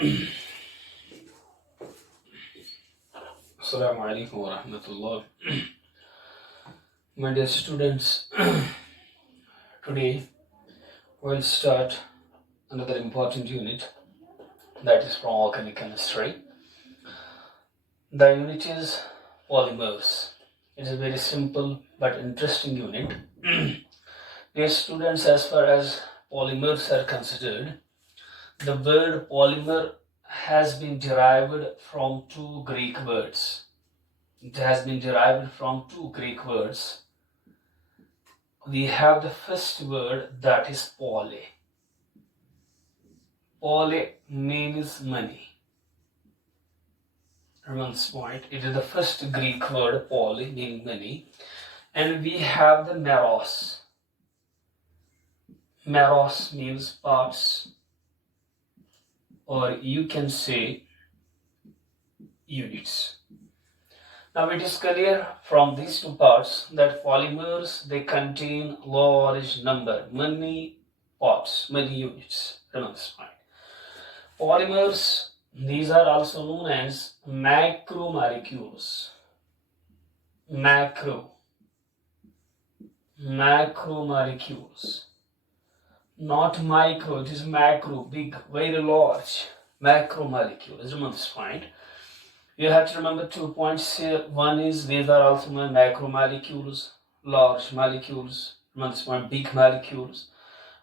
Assalamu alaikum wa rahmatullah. My dear students, today we'll start another important unit, that is from organic chemistry. The unit is polymers. It is a very simple but interesting unit. Dear students, as far as polymers are considered, the word polymer has been derived from two Greek words. It has been derived from two Greek words. We have the first word, that is poly. Poly means money. Remember this point. It is the first Greek word, poly, meaning money. And we have the meros. Meros means parts, or you can say units. Now it is clear from these two parts that polymers, they contain large number, many parts, many units. Remember this point. Polymers, these are also known as macromolecules. Macromolecules. Not micro, it is macro, big, very large. Macromolecules. Remember this point. You have to remember 2 points here. One is these are also macromolecules, large molecules. Remember this point, big molecules.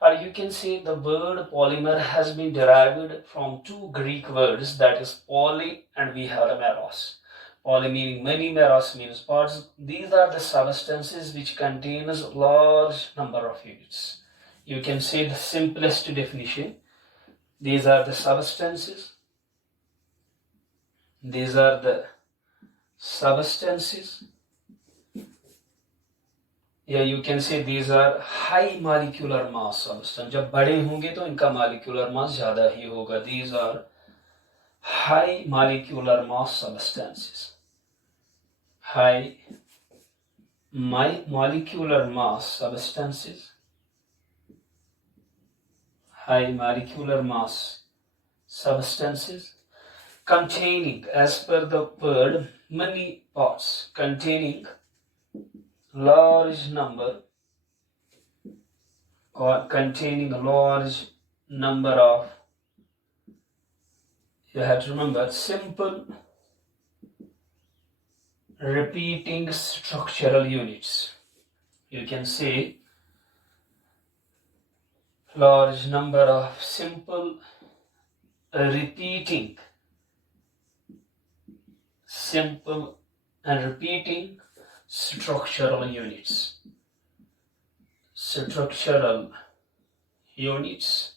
Or you can say the word polymer has been derived from two Greek words, that is poly and we have the meros. Poly meaning many, meros means parts. These are the substances which contains large number of units. You can say the simplest definition. These are the substances. These are the substances. या you can say these are high molecular mass substance. जब बड़े होंगे तो इनका molecular mass ज़्यादा ही होगा. These are high molecular mass substances. High molecular mass substances. High molecular mass substances containing, as per the word, many parts, containing large number, or containing a large number of, you have to remember, simple repeating structural units. You can say large number of simple repeating structural units. Structural units.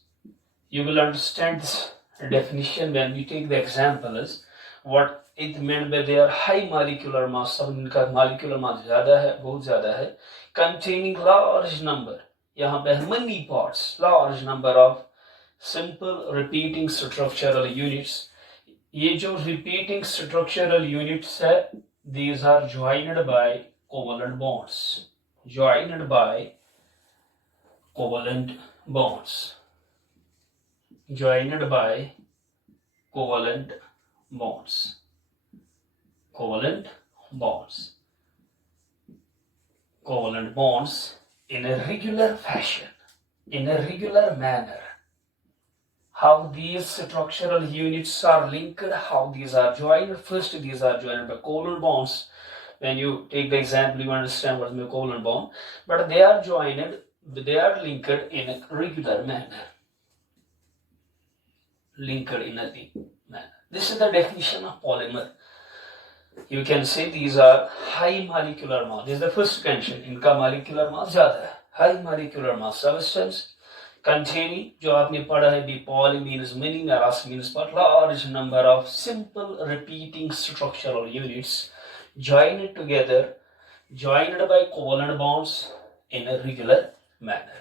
You will understand this definition when we take the example as what it meant by their high molecular mass. सब इनका molecular mass ज़्यादा है, बहुत ज़्यादा है. Containing large number. यहाँ पे many parts, large number of simple repeating structural units. ये जो repeating structural units है, these are joined by covalent bonds. Joined by covalent bonds. Joined by covalent bonds. Covalent bonds. Covalent bonds in a regular fashion, in a regular manner. How these structural units are linked, how these are joined. First, these are joined by covalent bonds. When you take the example, you understand what is a covalent bond. But they are joined, they are linked in a regular manner. Linked in a manner. This is the definition of polymer. You can say these are high molecular mass. This is the first condition. इनका molecular mass ज़्यादा है. High molecular mass substance containing, जो आपने पढ़ा है, be poly means many, meros means but large number of simple repeating structural units joined together, joined by covalent bonds in a regular manner.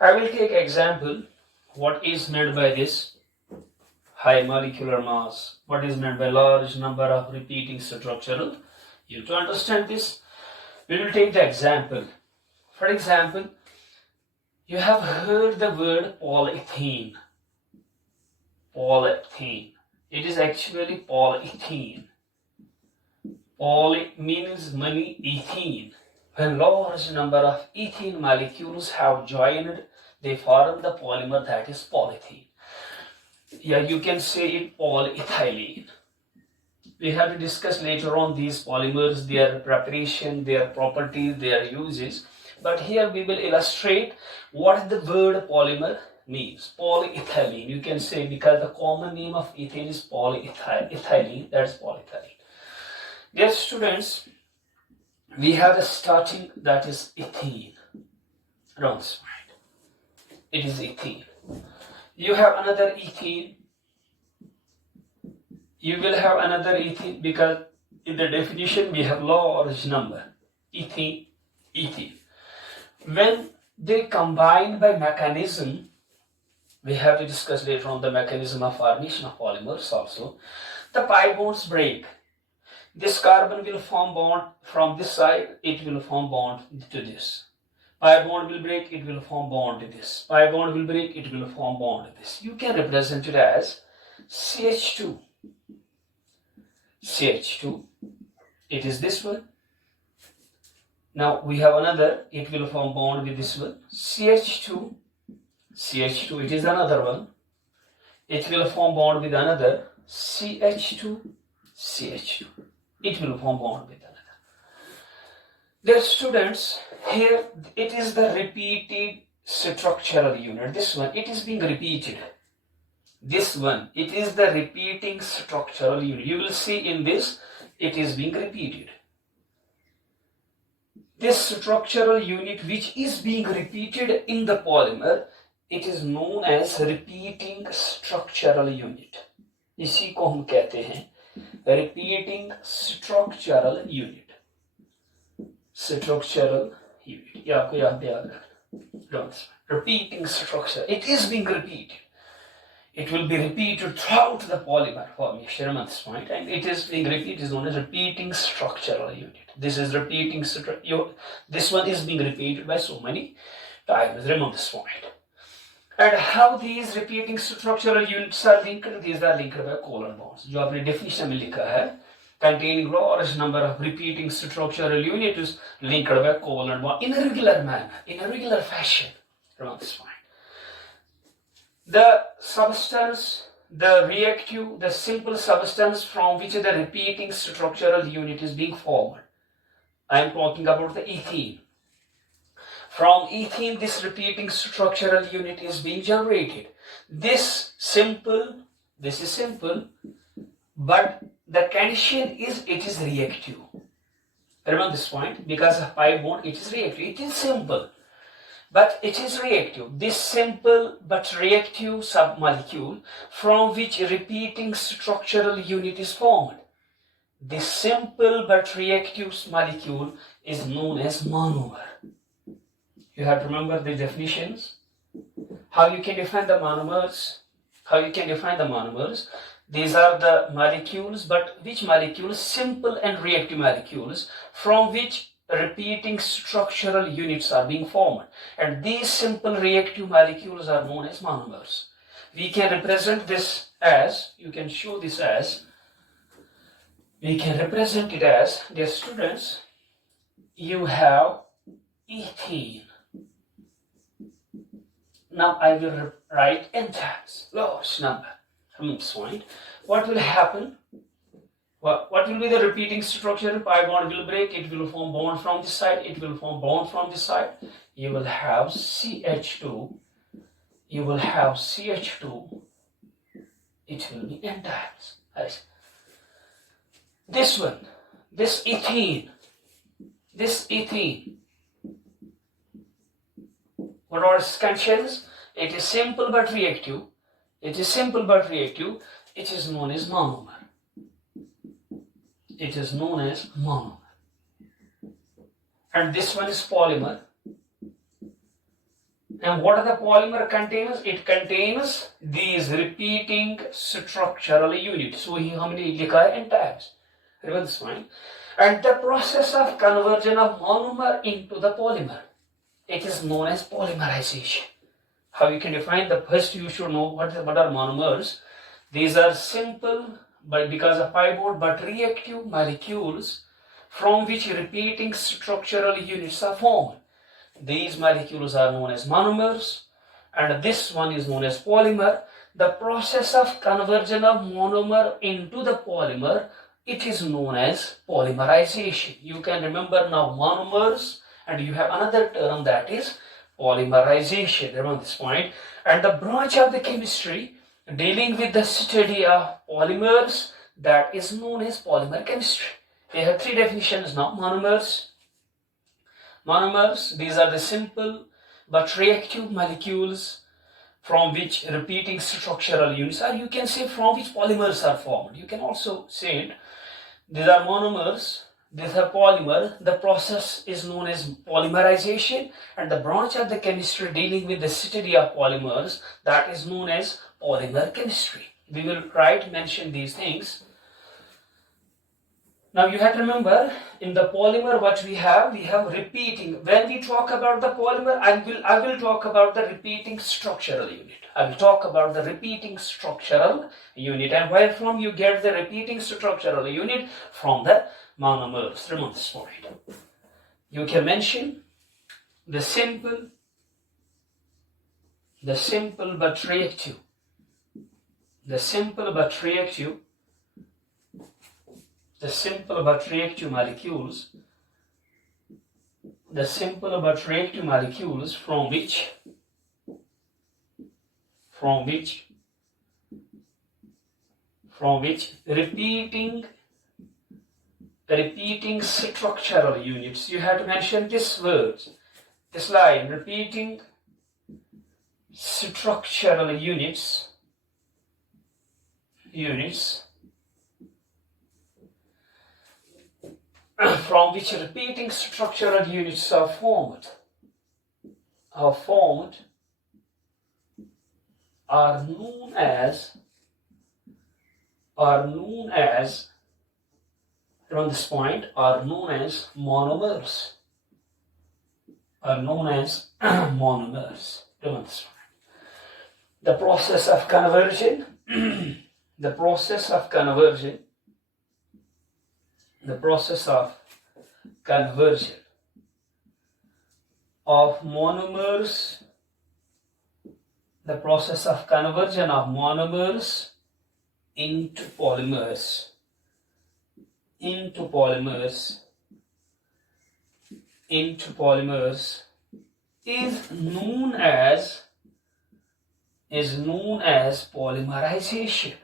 I will take example. What is meant by this? High molecular mass. What is meant by large number of repeating structural? You have to understand this. We will take the example. For example, you have heard the word polyethylene. polyethylene. It is actually polyethylene. Poly means many, ethene. When large number of ethene molecules have joined, they form the polymer that is polyethylene. Yeah, you can say it polyethylene. We have to discuss later on these polymers, their preparation, their properties, their uses. But here we will illustrate what the word polymer means. Polyethylene, you can say, because the common name of ethane is polyethylene, that's polyethylene. Dear students, we have a starting that is ethene. Wrong side. It is ethene. You have another ethene. You will have another ethene because in the definition we have large number. Ethene, ethene. When they combine by mechanism, we have to discuss later on the mechanism of formation of polymers also. The pi bonds break. This carbon will form bond from this side, it will form bond to this. Pi bond will break, it will form bond to this. Pi bond will break, it will form bond to this. You can represent it as CH2. CH2, it is this one. Now we have another, it will form bond with this one. CH2, CH2, it is another one. It will form bond with another. CH2, CH2. It will form bond with another. Dear students, here it is the repeated structural unit. This one, it is being repeated. This one, it is the repeating structural unit. You will see in this, it is being repeated. This structural unit which is being repeated in the polymer, it is known as repeating structural unit. इसी को हम कहते हैं repeating structural unit. Structural unit. ये आपको यहाँ पे याद रखना. Repeating structure. It is being repeated. It will be repeated throughout the polymer formation, point, and it is being repeated is known as repeating structural unit. This is repeating this one is being repeated by so many times. Remember this point. And how these repeating structural units are linked? These are linked by covalent bonds. जो आपने definition में लिखा है, containing large number of repeating structural units linked by covalent bond in a regular manner, in a regular fashion. Remember this point. The substance, the reactive, the simple substance from which the repeating structural unit is being formed. I am talking about the ethene. From ethene, this repeating structural unit is being generated. This is simple, but the condition is it is reactive. Remember this point, because of pi bond, it is reactive. It is simple, but it is reactive. This simple but reactive submolecule from which a repeating structural unit is formed. This simple but reactive molecule is known as monomer. You have to remember the definitions. How you can define the monomers? These are the molecules, but which molecules? Simple and reactive molecules from which repeating structural units are being formed. And these simple reactive molecules are known as monomers. We can represent this as, you can show this as, we can represent it as, dear students, you have ethene. Now I will write n times, large number from this point. What will happen? What will be the repeating structure? Pi bond will break, it will form bond from this side, it will form bond from this side. You will have CH2, it will be n times. Right. This one, this ethene, what are its conditions? It is simple but reactive. It is known as monomer. And this one is polymer. And what are the polymer contains? It contains these repeating structural units. So here हमने लिखा है n times. Remember this point. And the process of conversion of monomer into the polymer, it is known as polymerization. How you can define the first? You should know what are monomers. These are simple but because of pivot but reactive molecules from which repeating structural units are formed. These molecules are known as monomers, and this one is known as polymer. The process of conversion of monomer into the polymer, it is known as polymerization. You can remember now monomers, and you have another term that is polymerization. Remember this point. And the branch of the chemistry dealing with the study of polymers, that is known as polymer chemistry. We have three definitions now. Monomers, these are the simple but reactive molecules from which repeating structural units, or you can say from which polymers are formed. You can also say it. These are monomers, these are polymer. The process is known as polymerization, and the branch of the chemistry dealing with the study of polymers, that is known as polymer chemistry. We will try to mention these things. Now you have to remember, in the polymer what we have repeating. When we talk about the polymer, I will talk about the repeating structural unit. I will talk about the repeating structural unit, and where from you get the repeating structural unit? From the monomers. Remember this point. You can mention the simple but reactive. The simple but reactive molecules, from which repeating structural units. You have to mention this word, this line, repeating structural units from which repeating structural units are formed are known as around this point are known as monomers. Monomers. Around this point. The process of conversion of monomers into polymers is known as polymerization.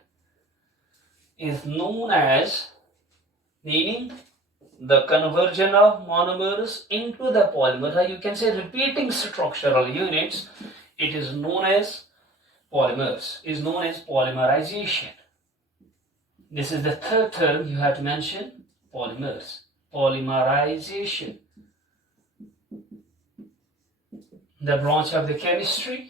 Meaning the conversion of monomers into the polymers, or you can say repeating structural units, it is known as polymers, is known as polymerization. This is the third term you have to mention, polymers, polymerization. The branch of chemistry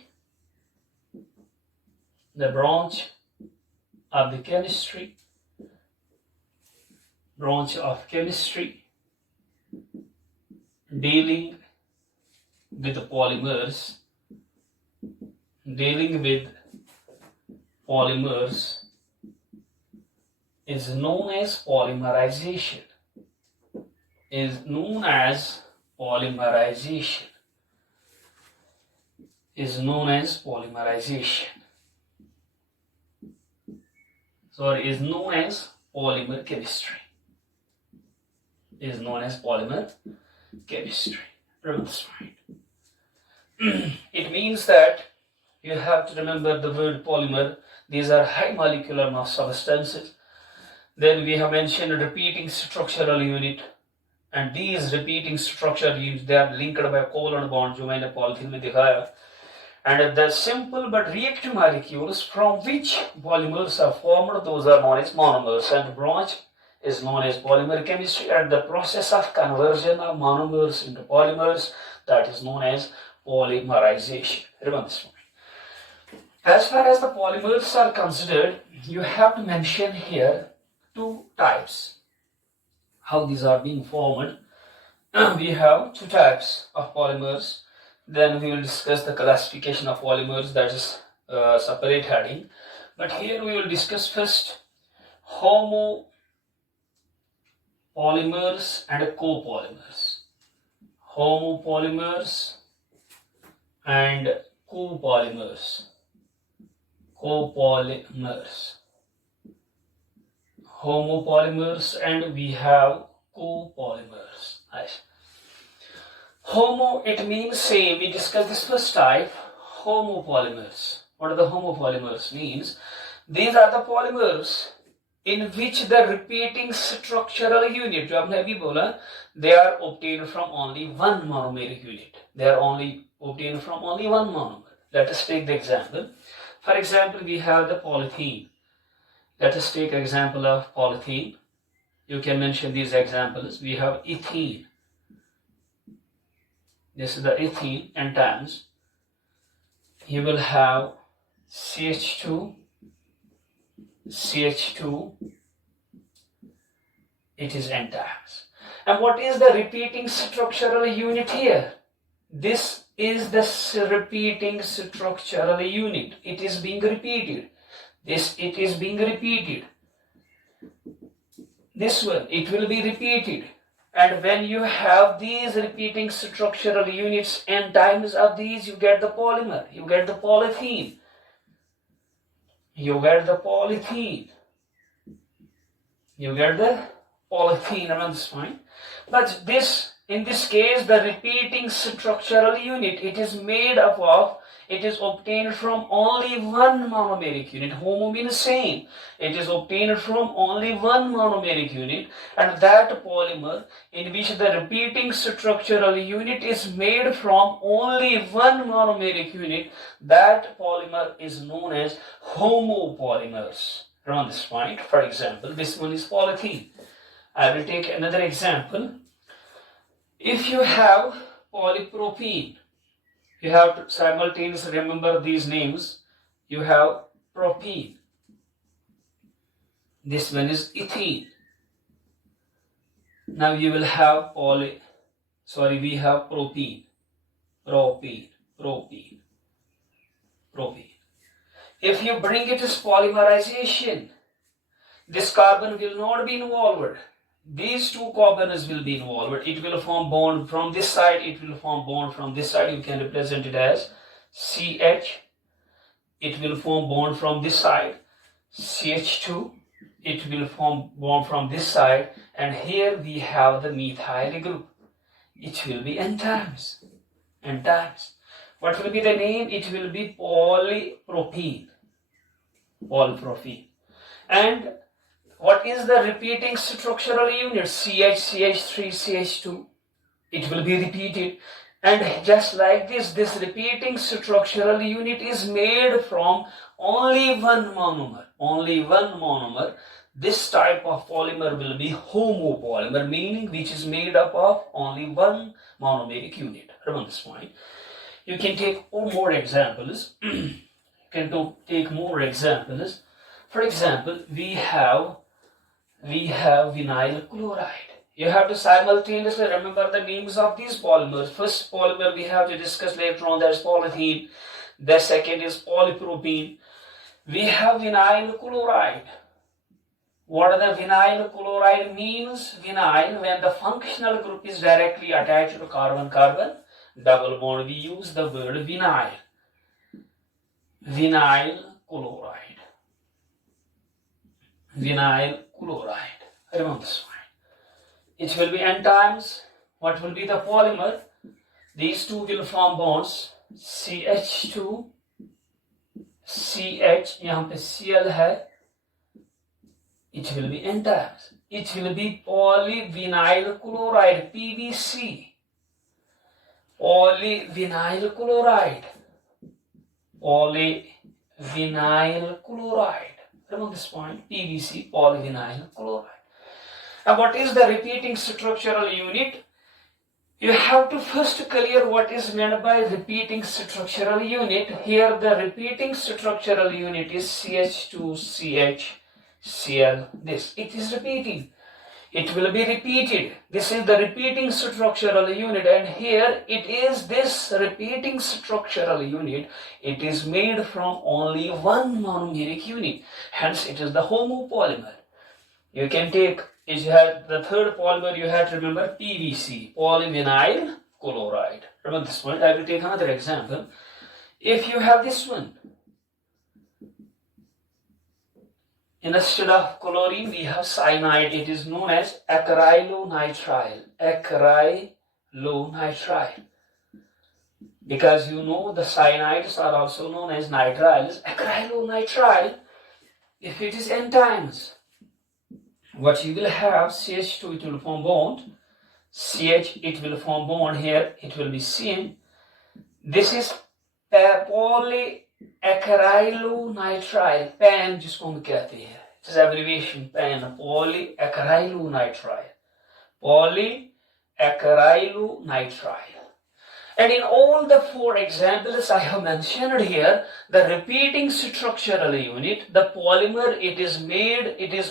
dealing with polymers is known as polymerization. Is known as polymer chemistry. Remember this point. It means that you have to remember the word polymer. These are high molecular mass substances. Then we have mentioned a repeating structural unit, and these repeating structural units, they are linked by covalent bond, जो मैंने polythene में दिखाया. And the simple but reactive molecules from which polymers are formed, those are known as monomers, and the branch is known as polymer chemistry, and the process of conversion of monomers into polymers, that is known as polymerization. Remember this point. As far as the polymers are considered, you have to mention here two types, how these are being formed. We have two types of polymers. Then we will discuss the classification of polymers, that is separate heading. But here we will discuss first homopolymers and copolymers. Homopolymers and copolymers. Copolymers. Homopolymers and we have copolymers. Nice. Homo, it means same. We discussed this first type, homopolymers. What are the homopolymers means? These are the polymers in which the repeating structural unit, जो आपने अभी बोला, they are obtained from only one monomeric unit. They are only obtained from only one monomer. Let us take the example. For example, we have the polythene. Let us take example of polythene. You can mention these examples. We have ethene. This is the ethene and times. You will have CH2, CH2. It is N times. And what is the repeating structural unit here? This is the repeating structural unit. It is being repeated. It is being repeated. This one, it will be repeated. And when you have these repeating structural units N times of these, you get the polymer, you get the polythene. You get the polythene. You get the polythene around this point. But this, in this case, the repeating structural unit, it is made up of, it is obtained from only one monomeric unit. Homo means same. It is obtained from only one monomeric unit, and that polymer in which the repeating structural unit is made from only one monomeric unit, that polymer is known as homopolymers. Around this point, for example, this one is polythene. I will take another example. If you have polypropene, you have to simultaneously remember these names. You have propene. This one is ethene. Now you will have we have propene. If you bring it as polymerization, this carbon will not be involved. These two carbons will be involved. It will form bond from this side. It will form bond from this side. You can represent it as CH. It will form bond from this side. CH2. It will form bond from this side. And here we have the methyl group. It will be N times. N times. What will be the name? It will be polypropene. Polypropene. And what is the repeating structural unit? CH, CH3, CH2. It will be repeated. And just like this repeating structural unit is made from only one monomer. Only one monomer. This type of polymer will be homopolymer, meaning which is made up of only one monomeric unit. Remember this point. You can take more examples. You can take more examples. For example, we have vinyl chloride. You have to simultaneously remember the names of these polymers. First polymer we have to discuss later on, that is polythene. The second is polypropene. We have vinyl chloride. What the vinyl chloride means? Vinyl, when the functional group is directly attached to carbon-carbon double bond, we use the word vinyl. Vinyl chloride. Vinyl chloride. Remember this one. It will be N times. What will be the polymer? These two will form bonds. CH2, CH, यहाँ पे Cl है. It will be N times. It will be polyvinyl chloride, PVC. Polyvinyl chloride. Polyvinyl chloride. Remember this point, PVC, polyvinyl chloride. And what is the repeating structural unit? You have to first clear what is meant by repeating structural unit. Here the repeating structural unit is CH2, CH, Cl. This, it is repeating. It will be repeated. This is the repeating structural unit, and here it is this repeating structural unit. It is made from only one monomeric unit. Hence, it is the homopolymer. You can take, if you have the third polymer, you have to remember PVC, polyvinyl chloride. Remember this one. I will take another example. If you have this one, instead of chlorine, we have cyanide. It is known as acrylonitrile. Acrylonitrile. Because you know the cyanides are also known as nitriles. Acrylonitrile, if it is N times, what you will have, CH2, it will form bond. CH, it will form bond here. It will be CN. This is polyacrylonitrile, PAN जिसको हम कहते हैं, it is abbreviation PAN, polyacrylonitrile, polyacrylonitrile. And in all the four examples I have mentioned here, the repeating structural unit, the polymer, it is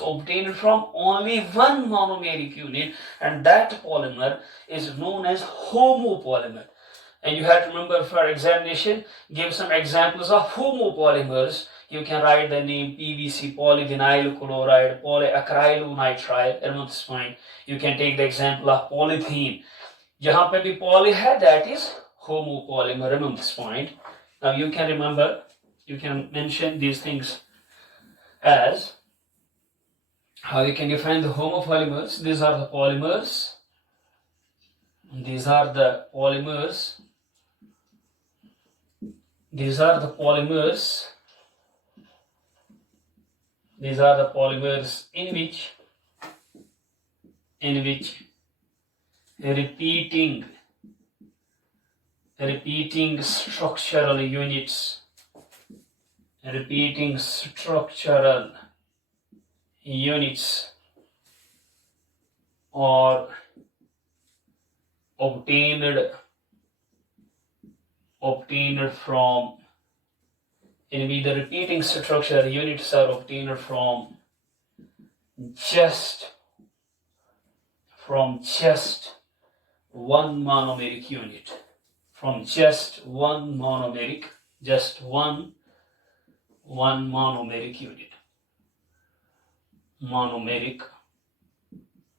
obtained from only one monomeric unit, and that polymer is known as homopolymer. And you have to remember for examination, give some examples of homopolymers. You can write the name PVC, polyvinyl chloride, polyacrylonitrile. Remember this point. You can take the example of polythene. जहाँ पे भी poly है, that is homopolymer. Remember this point. Now you can remember, you can mention these things as how you can define the homopolymers. These are the polymers. These are the polymers. These are the polymers. These are the polymers in which repeating structural units are obtained from, the repeating structural units are obtained from just one monomeric unit, from just one monomeric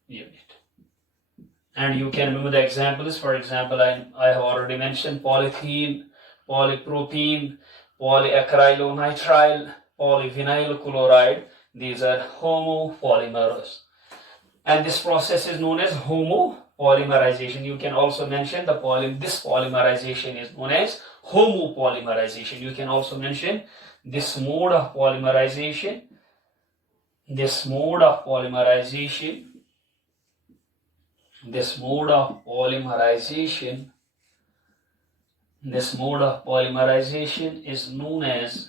unit. And you can remember the examples. For example, I have already mentioned polythene, polypropene, polyacrylonitrile, polyvinyl chloride. These are homopolymers. And this process is known as homopolymerization. You can also mention this polymerization is known as homopolymerization. You can also mention this mode of polymerization. This mode of polymerization is known as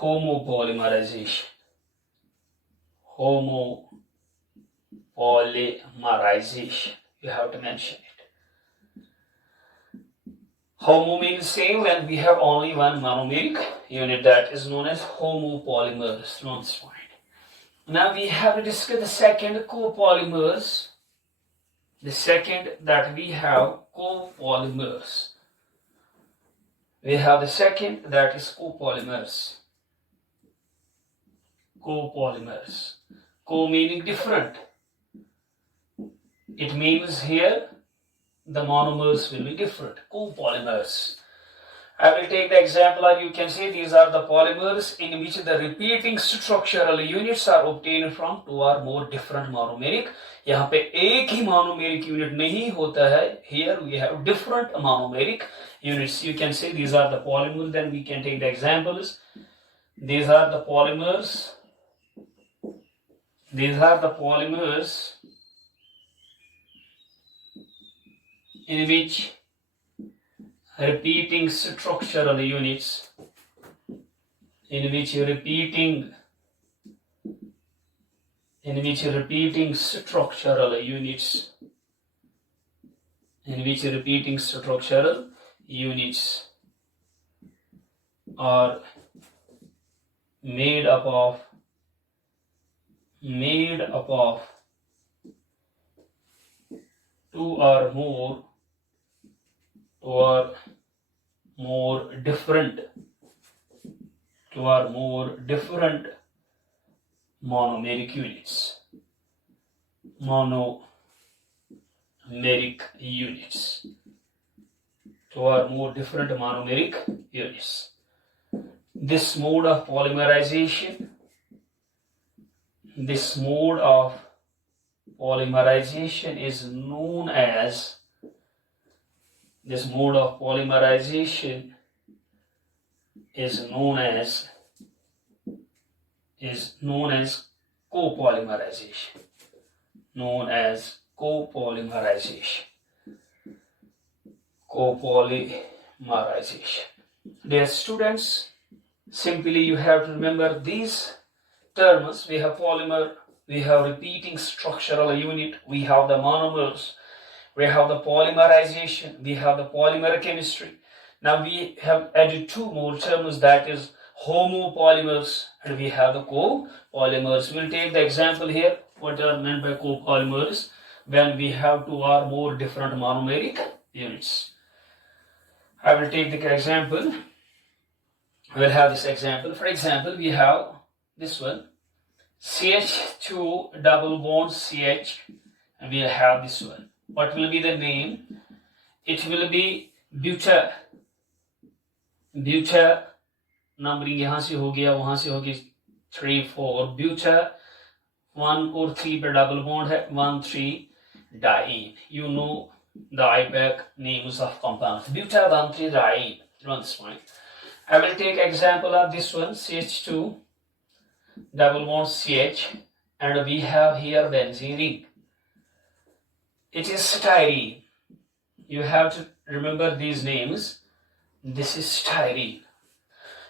homopolymerization. Homopolymerization. You have to mention it. Homo means same, and we have only one monomeric unit, that is known as homopolymers. Note this point. Now we have to discuss the second, copolymers. The second that we have copolymers. We have the second, that is copolymers. Copolymers. Co meaning different. It means here the monomers will be different. Copolymers. I will take the example, or you can say these are the polymers in which the repeating structural units are obtained from two or more different monomeric. यहाँ पे एक ही monomeric unit नहीं होता है. Here we have different monomeric units. You can say these are the polymers. Then we can take the examples. These are the polymers. These are the polymers in which repeating structural units, are made up of two or more different monomeric units. Two or more different monomeric units. This mode of polymerization is known as copolymerization. Dear students, simply you have to remember these terms. We have polymer, we have repeating structural unit, we have the monomers, we have the polymerization, we have the polymer chemistry. Now we have added two more terms, that is homopolymers, and we have the copolymers. We'll take the example here. What are meant by copolymers? When we have two or more different monomeric units. I will take the example. We'll have this example. For example, we have this one, CH2 double bond CH, and we'll have this one. What will be the name? It will be buta. Numbering यहाँ से हो गया, वहाँ से हो गई 3, 4. Buta 1 और 3 पे double bond है, 1, 3 diene. You know the IPAC names of compounds. Buta 1, 3 diene. Run this point. I will take example of this one, CH2 double bond CH, and we have here benzene ring. It is styrene. You have to remember these names. This is styrene.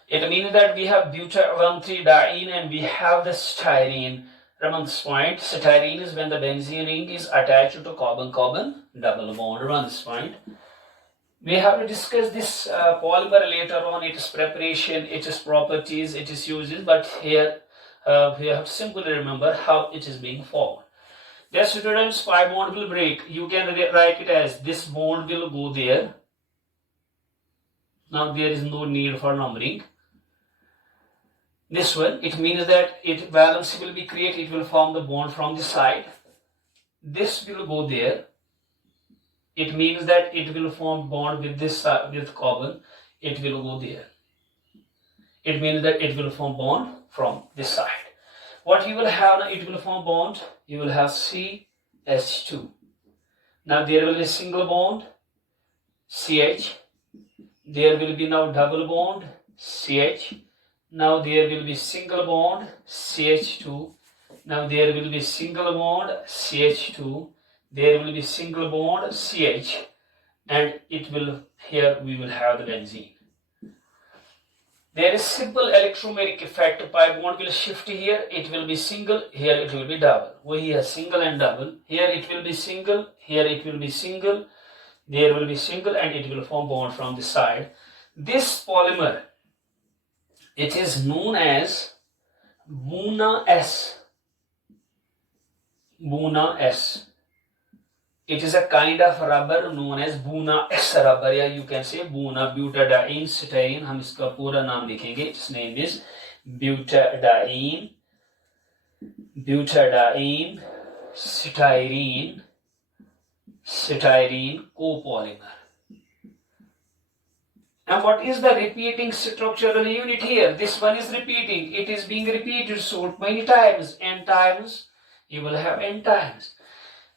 It means that we have buta 1, 3 diene and we have the styrene. Remember this point. Styrene is when the benzene ring is attached to carbon-carbon double bond. Remember this point. We have to discuss this polymer later on, its preparation, its properties, its uses, but here we have to simply remember how it is being formed. Dear students, 5 bond will break. You can write it as this bond will go there. Now there is no need for numbering. This one, it means that it valence will be created, it will form the bond from the side. This will go there. It means that it will form bond with this with carbon. It will go there. It means that it will form bond from this side. What you will have now, it will form bond. You will have CH2. Now there will be single bond, CH. There will be now double bond, CH. Now there will be single bond, CH2. Now there will be single bond, CH2. There will be single bond CH, and it will, here we will have the benzene. There is simple electromeric effect. Pi bond will shift here, it will be single, here it will be double. We have single and double. Here it will be single, here it will be single, there will be single, and it will form bond from the side. This polymer, it is known as Buna S. It is a kind of rubber known as Buna S rubber, या you can say Buna butadiene styrene. हम इसका पूरा नाम लिखेंगे. Its name is butadiene styrene copolymer. And what is the repeating structural unit here? This one is repeating. It is being repeated so many times. N times. You will have N times.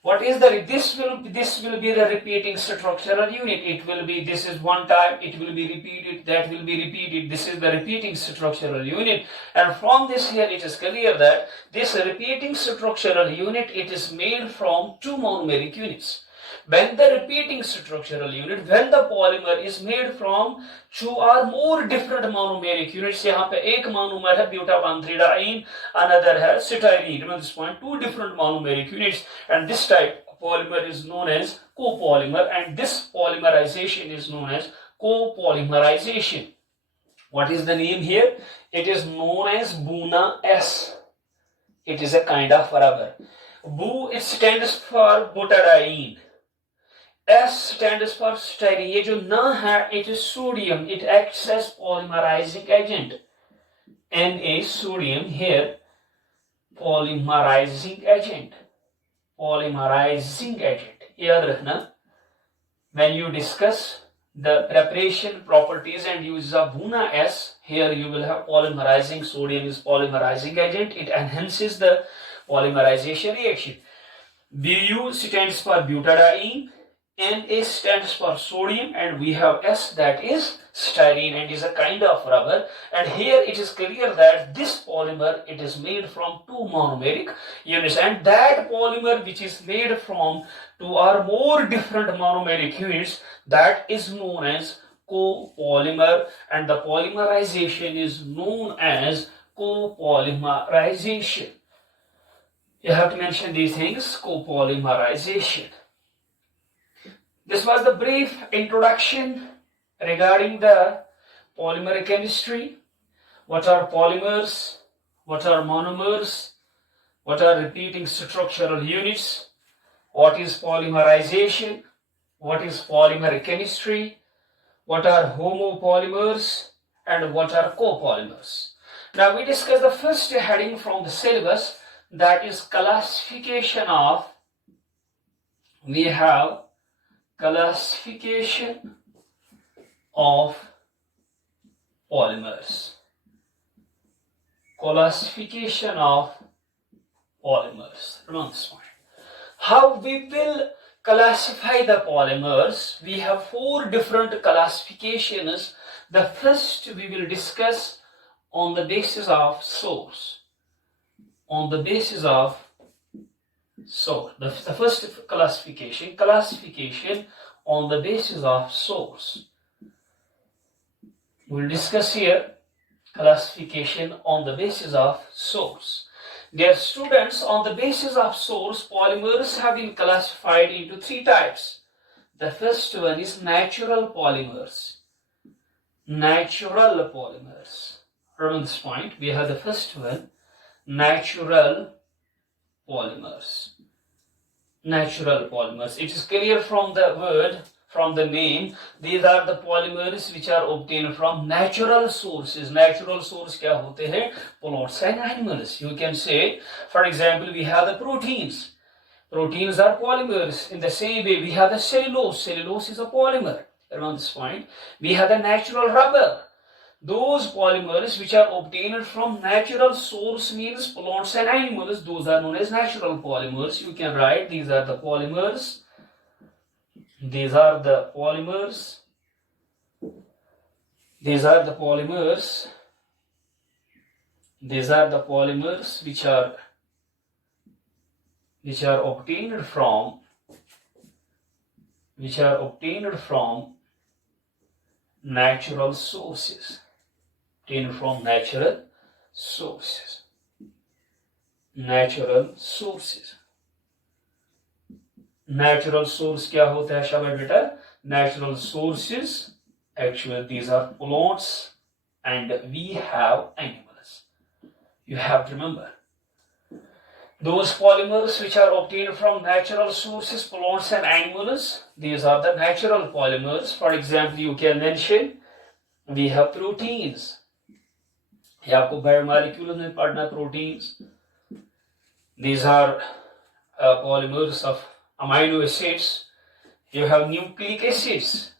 What is this will be the repeating structural unit. It will be, this is one time, it will be repeated, that will be repeated. This is the repeating structural unit. And from this here it is clear that this repeating structural unit, it is made from two monomeric units. When the repeating structural unit, when the polymer is made from two or more different monomeric units, यहाँ पे एक monomer है buta 1,3-diene, another है styrene. Remember this point, two different monomeric units, and this type of polymer is known as copolymer, and this polymerization is known as copolymerization. What is the name here? It is known as Buna S. It is a kind of rubber. Bu, it stands for butadiene. S stands for styrene. ये जो ना है, it is sodium. It acts as polymerizing agent. Na sodium here, polymerizing agent. Polymerizing agent. याद रखना. When you discuss the preparation properties and uses of Buna S, here you will have polymerizing. Sodium is polymerizing agent. It enhances the polymerization reaction. Bu stands for butadiene, Na stands for sodium, and we have S, that is styrene, and is a kind of rubber. And here it is clear that this polymer, it is made from two monomeric units, and that polymer which is made from two or more different monomeric units, that is known as copolymer, and the polymerization is known as copolymerization. You have to mention these things. Copolymerization. This was the brief introduction regarding the polymer chemistry. What are polymers? What are monomers? What are repeating structural units? What is polymerization? What is polymer chemistry? What are homopolymers? And what are copolymers? Now we discuss the first heading from the syllabus, that is classification of. We have classification of polymers. Classification of polymers. Remember this point. How we will classify the polymers? We have four different classifications. The first we will discuss on the basis of source. On the basis of source. The first classification on the basis of source. We will discuss here classification on the basis of source. Dear students, on the basis of source, polymers have been classified into three types. The first one is natural polymers. Natural polymers. Remember this point. We have the first one, natural polymers. Natural polymers. It is clear from the word, from the name, these are the polymers which are obtained from natural sources. Natural source क्या होते हैं? Plants and animals. You can say, for example, we have the proteins. Proteins are polymers. In the same way, we have the cellulose. Cellulose is a polymer. Around this point, we have the natural rubber. Those polymers which are obtained from natural source means plants and animals, those are known as natural polymers. You can write these are the polymers. These are the polymers. These are the polymers. These are the polymers which are obtained from natural sources. Obtained from natural sources. Natural sources. Natural source क्या होता है शाबाश बेटा? Natural sources, actually these are plants and we have animals. You have to remember. Those polymers which are obtained from natural sources, plants and animals, these are the natural polymers. For example, you can mention, we have proteins. ये आपको biomolecules में पढ़ना proteins. These are polymers of amino acids. You have nucleic acids.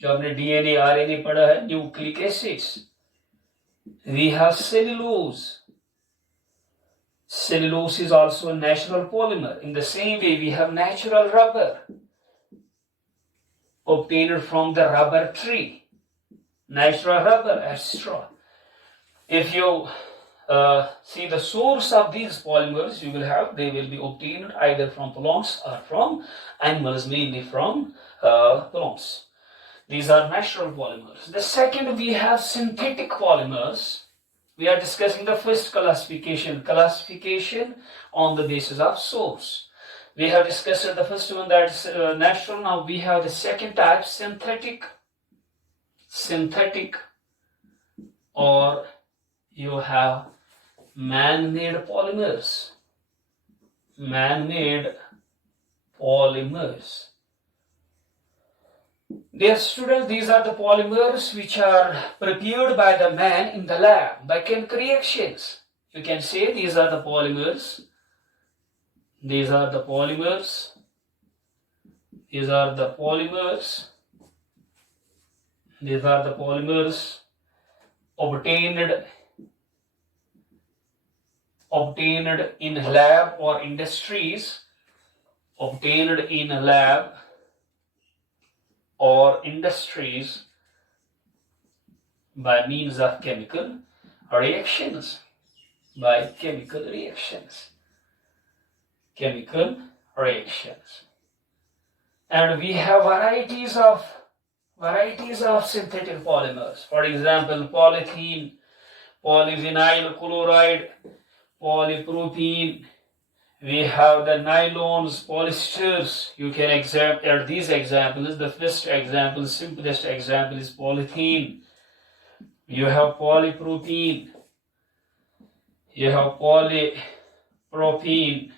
जो आपने DNA, RNA पढ़ा है, nucleic acids. We have cellulose. Cellulose is also a natural polymer. In the same way, we have natural rubber obtained from the rubber tree. Natural rubber as straw. If you see the source of these polymers, you will have, they will be obtained either from plants or from animals, mainly from plants. These are natural polymers. The second, we have synthetic polymers. We are discussing the first classification on the basis of source. We have discussed the first one, that is natural. Now we have the second type, synthetic or you have man-made polymers. Man-made polymers. Dear students, these are the polymers which are prepared by the man in the lab by chemical reactions. You can say these are the polymers. These are the polymers. These are the polymers. These are the polymers obtained in lab or industries. Obtained in lab or industries by means of chemical reactions. By chemical reactions. Chemical reactions. And we have varieties of synthetic polymers. For example, polythene, polyvinyl chloride, polypropylene. We have the nylons, polyesters. You can examine these examples. The first example, simplest example is polythene. You have polypropylene. You have polypropylene.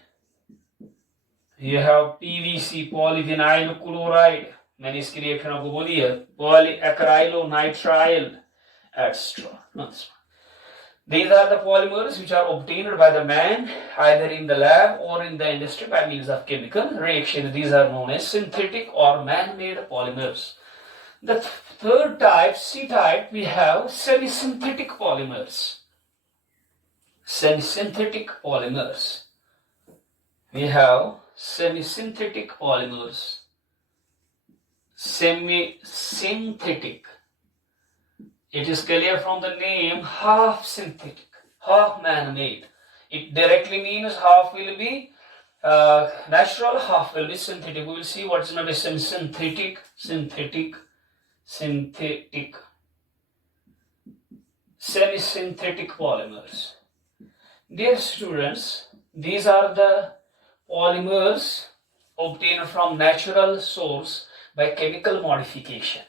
You have PVC, polyvinyl chloride. मैंने इसकी reaction आपको बोली है, polyacrylonitrile, etc. These are the polymers which are obtained by the man either in the lab or in the industry by means of chemical reaction. These are known as synthetic or man-made polymers. The third type, C type, we have semi-synthetic polymers. Semi-synthetic polymers. We have semi-synthetic polymers. Semi-synthetic. It is clear from the name, half synthetic, half man-made. It directly means half will be natural, half will be synthetic. We will see what is meant by semi-synthetic, synthetic. Semi-synthetic polymers. Dear students, these are the polymers obtained from natural source by chemical modification.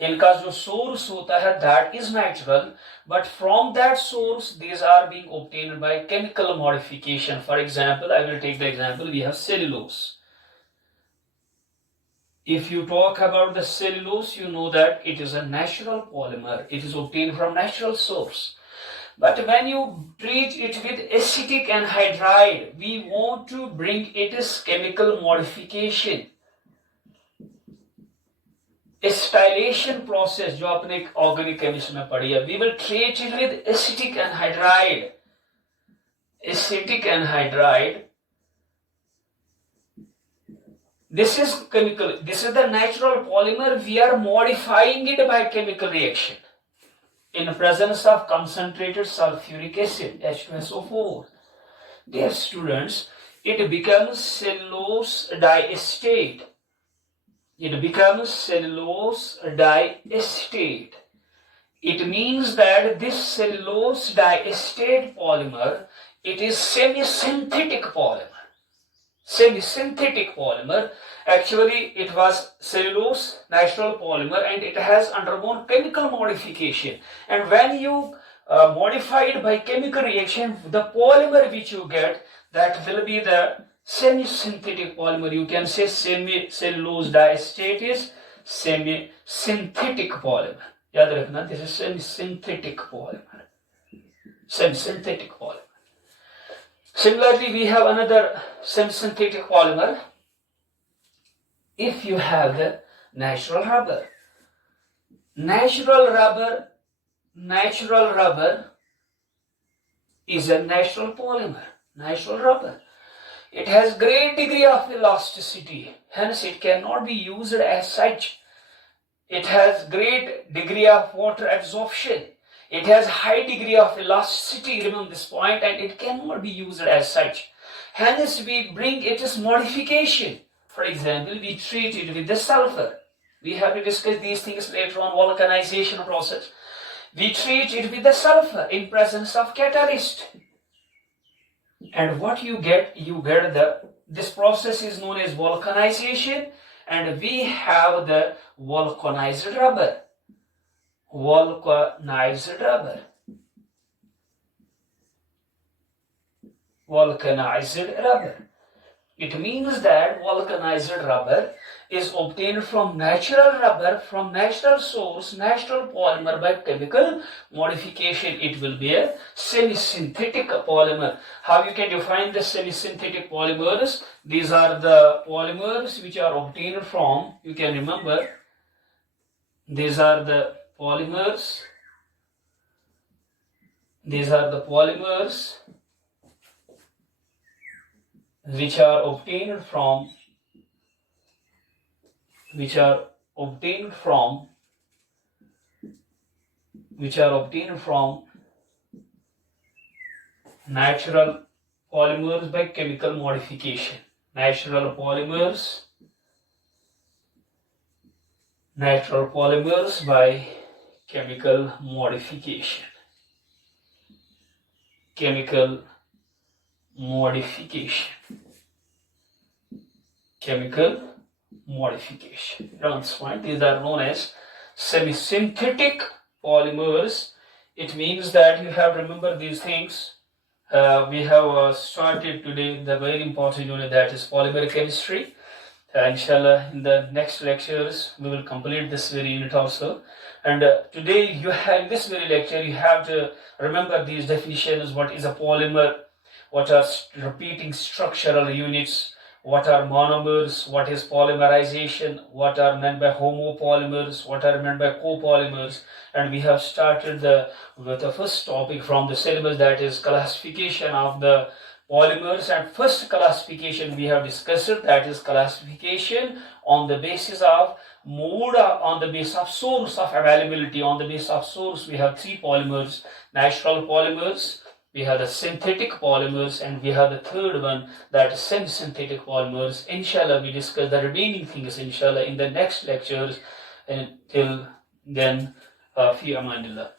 इनका जो source होता है that is natural, but from that source these are being obtained by chemical modification. For example, I will take the example, we have cellulose. If you talk about the cellulose, you know that it is a natural polymer. It is obtained from natural source. But when you treat it with acetic anhydride, we want to bring it as chemical modification. Acetylation process जो आपने organic chemistry में पढ़ी है, we will treat it with acetic anhydride. Acetic anhydride. This is chemical. This is the natural polymer. We are modifying it by chemical reaction. In presence of concentrated sulfuric acid, H2SO4. Dear students, it becomes cellulose diacetate. It becomes cellulose diacetate. It means that this cellulose diacetate polymer, it is semi-synthetic polymer. Semi-synthetic polymer. Actually, it was cellulose, natural polymer, and it has undergone chemical modification. And when you modify it by chemical reaction, the polymer which you get, that will be the semi-synthetic polymer. You can say semi-cellulose diacetate is semi-synthetic polymer. याद रखना, this is semi-synthetic polymer. Semi-synthetic polymer. Similarly, we have another semi-synthetic polymer. If you have the natural rubber. Natural rubber is a natural polymer. Natural rubber. It has great degree of elasticity, hence it cannot be used as such. It has great degree of water absorption. It has high degree of elasticity, remember this point, and it cannot be used as such. Hence we bring it as modification. For example, we treat it with the sulfur. We have to discuss these things later on, vulcanization process. We treat it with the sulfur in presence of catalyst. And what you get this process is known as vulcanization, and we have the vulcanized rubber. Vulcanized rubber. vulcanized rubber. It means that vulcanized rubber is obtained from natural rubber, from natural source, natural polymer by chemical modification. It will be a semi-synthetic polymer. How you can define the semi-synthetic polymers? These are the polymers which are obtained from, you can remember, these are the polymers. These are the polymers which are obtained from natural polymers by chemical modification. Natural polymers by chemical modification. Chemical modification. Runs point. These are known as semi-synthetic polymers. It means that you have to remember these things. We have started today the very important unit, that is polymer chemistry. Inshallah, in the next lectures we will complete this very unit also. And today you have, in this very lecture, you have to remember these definitions. What is a polymer? What are repeating structural units? What are monomers? What is polymerization? What are meant by homopolymers? What are meant by copolymers? And we have started with the first topic from the syllabus, that is classification of the polymers. And first classification we have discussed, that is classification on the basis of mode, on the basis of source of availability. On the basis of source, we have three polymers: natural polymers, we have the synthetic polymers, and we have the third one, that is semi-synthetic polymers. Inshallah, we discuss the remaining things, inshallah, in the next lectures. Until then, fi amanillah.